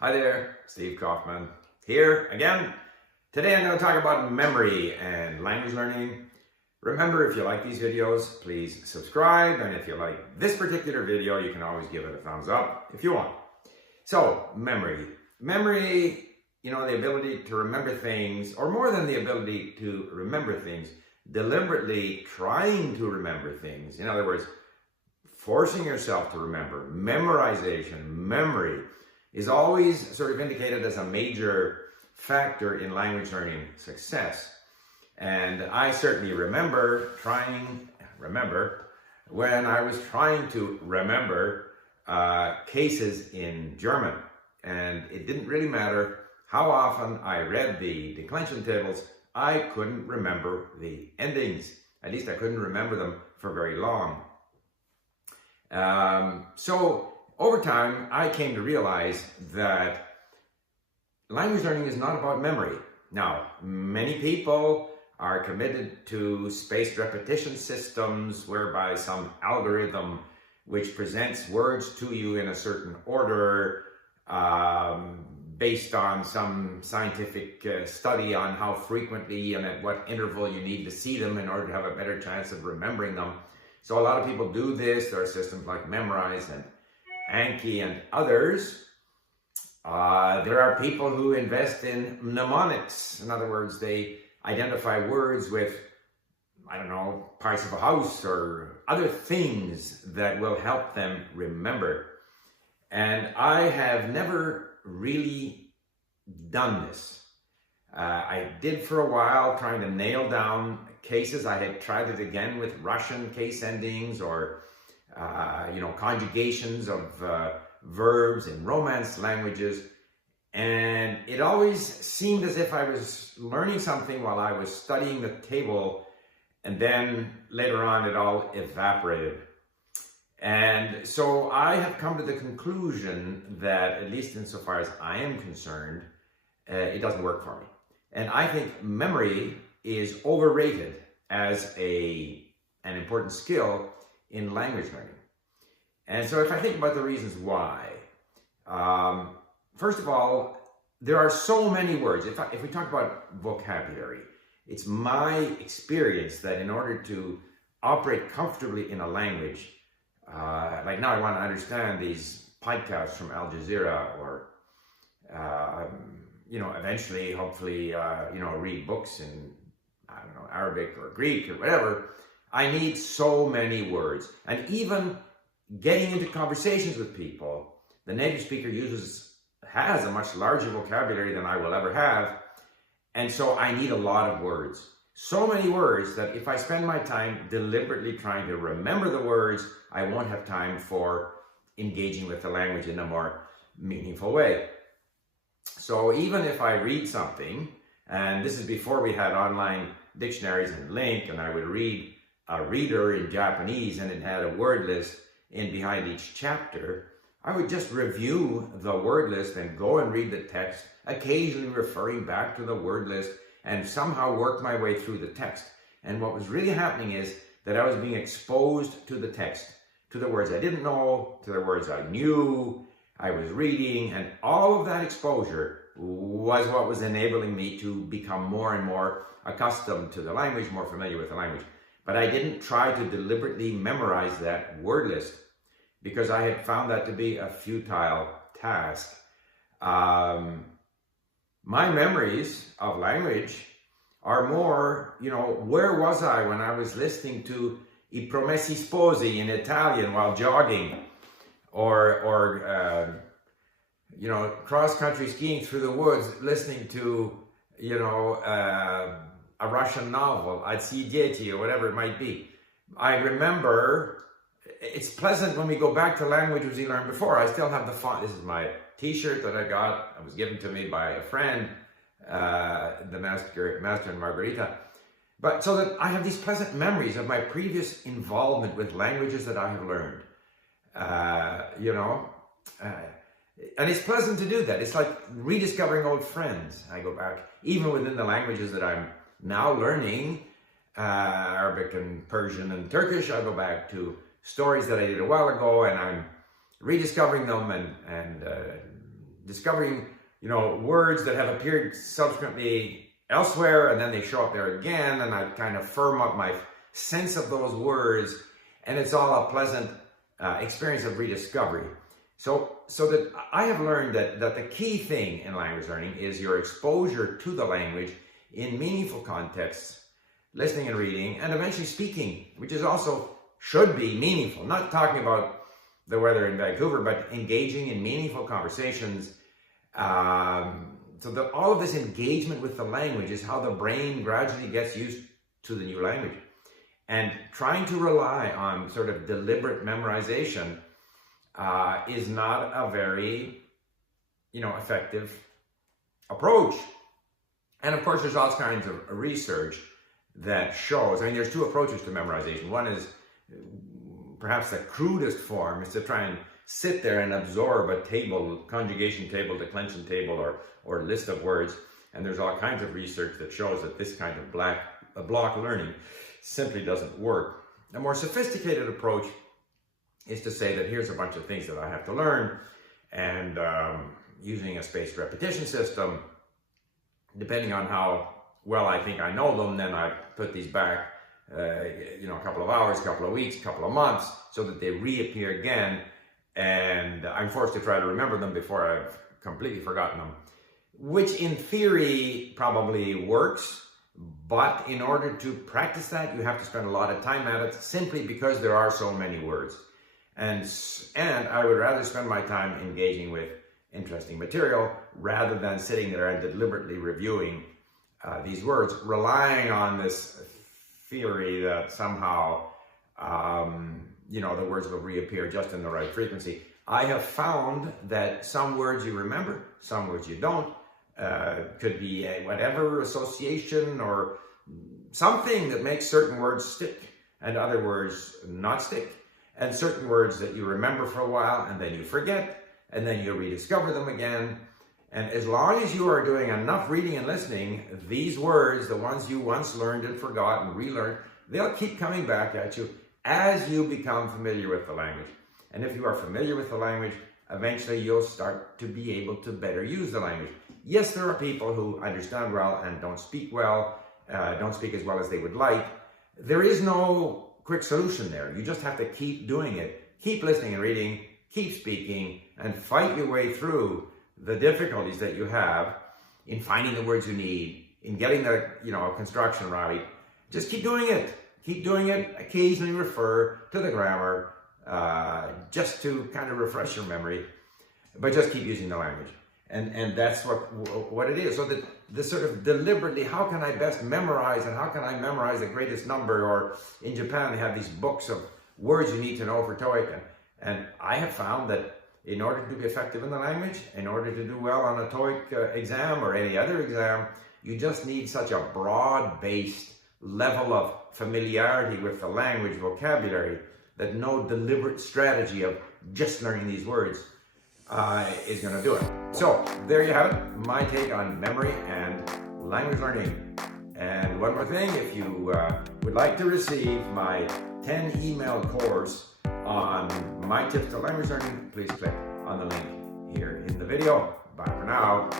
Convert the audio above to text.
Hi there, Steve Kaufman here again. Today I'm going to talk about memory and language learning. Remember, if you like these videos, please subscribe. And if you like this particular video, you can always give it a thumbs up if you want. So, memory. Memory, the ability to remember things, or more than the ability to remember things, deliberately trying to remember things. In other words, forcing yourself to remember. Memorization, memory, is always sort of indicated as a major factor in language learning success. And I certainly remember when I was trying to remember cases in German. And it didn't really matter how often I read the declension tables, I couldn't remember the endings. At least I couldn't remember them for very long. So over time, I came to realize that language learning is not about memory. Now, many people are committed to spaced repetition systems whereby some algorithm which presents words to you in a certain order based on some scientific study on how frequently and at what interval you need to see them in order to have a better chance of remembering them. So a lot of people do this. There are systems like Memrise and Anki and others. There are people who invest in mnemonics. In other words, they identify words with, parts of a house or other things that will help them remember. And I have never really done this. I did for a while, trying to nail down cases. I had tried it again with Russian case endings or conjugations of verbs in Romance languages. And it always seemed as if I was learning something while I was studying the table, and then later on it all evaporated. And so I have come to the conclusion that, at least insofar as I am concerned, it doesn't work for me. And I think memory is overrated as an important skill in language learning. And so if I think about the reasons why, first of all, there are so many words. If we talk about vocabulary, it's my experience that in order to operate comfortably in a language, like now I want to understand these podcasts from Al Jazeera or, eventually, hopefully, read books in, Arabic or Greek or whatever, I need so many words. And even getting into conversations with people, the native speaker has a much larger vocabulary than I will ever have. And so I need a lot of words. So many words that if I spend my time deliberately trying to remember the words, I won't have time for engaging with the language in a more meaningful way. So even if I read something, and this is before we had online dictionaries and LingQ, and I would read a reader in Japanese and it had a word list in behind each chapter, I would just review the word list and go and read the text, occasionally referring back to the word list and somehow work my way through the text. And what was really happening is that I was being exposed to the text, to the words I didn't know, to the words I knew, I was reading, and all of that exposure was what was enabling me to become more and more accustomed to the language, more familiar with the language. But I didn't try to deliberately memorize that word list because I had found that to be a futile task. My memories of language are more, where was I when I was listening to I Promessi Sposi in Italian while jogging, or cross-country skiing through the woods, listening to, a Russian novel, Atsi Dieti, or whatever it might be. I remember, it's pleasant when we go back to languages we learned before. I still have the font. This is my t-shirt that I got. It was given to me by a friend, the Master and Margarita. But so that I have these pleasant memories of my previous involvement with languages that I have learned. And it's pleasant to do that. It's like rediscovering old friends. I go back, even within the languages that I'm now learning, Arabic and Persian and Turkish, I go back to stories that I did a while ago, and I'm rediscovering them and discovering, words that have appeared subsequently elsewhere, and then they show up there again, and I kind of firm up my sense of those words, and it's all a pleasant experience of rediscovery. So that I have learned that the key thing in language learning is your exposure to the language in meaningful contexts, listening and reading, and eventually speaking, which is also should be meaningful. Not talking about the weather in Vancouver, but engaging in meaningful conversations. So that all of this engagement with the language is how the brain gradually gets used to the new language. And trying to rely on sort of deliberate memorization is not a very, effective approach. And of course, there's all kinds of research that shows, there's two approaches to memorization. One is perhaps the crudest form is to try and sit there and absorb a table, conjugation table, declension table, or list of words. And there's all kinds of research that shows that this kind of block learning simply doesn't work. A more sophisticated approach is to say that here's a bunch of things that I have to learn, and using a spaced repetition system, depending on how well I think I know them, then I put these back, a couple of hours, a couple of weeks, a couple of months, so that they reappear again, and I'm forced to try to remember them before I've completely forgotten them, which in theory probably works, but in order to practice that, you have to spend a lot of time at it, simply because there are so many words. And I would rather spend my time engaging with interesting material rather than sitting there and deliberately reviewing these words, relying on this theory that somehow, the words will reappear just in the right frequency. I have found that some words you remember, some words you don't. Could be whatever association or something that makes certain words stick and other words not stick, and certain words that you remember for a while and then you forget and then you rediscover them again. And as long as you are doing enough reading and listening, these words, the ones you once learned and forgot and relearned, they'll keep coming back at you as you become familiar with the language. And if you are familiar with the language, eventually you'll start to be able to better use the language. Yes, there are people who understand well and don't speak well, don't speak as well as they would like. There is no quick solution there. You just have to keep doing it. Keep listening and reading, keep speaking, and fight your way through the difficulties that you have in finding the words you need, in getting the construction right. Just keep doing it. Keep doing it. Occasionally refer to the grammar, just to kind of refresh your memory, but just keep using the language. And that's what it is. So that this sort of deliberately, how can I best memorize, and how can I memorize the greatest number? Or in Japan, they have these books of words you need to know for TOEIC. And I have found that in order to be effective in the language, in order to do well on a TOEIC exam or any other exam, you just need such a broad-based level of familiarity with the language vocabulary that no deliberate strategy of just learning these words is going to do it. So there you have it, my take on memory and language learning. And one more thing, if you would like to receive my 10 email course on my tips to language learning, please click on the link here in the video. Bye for now.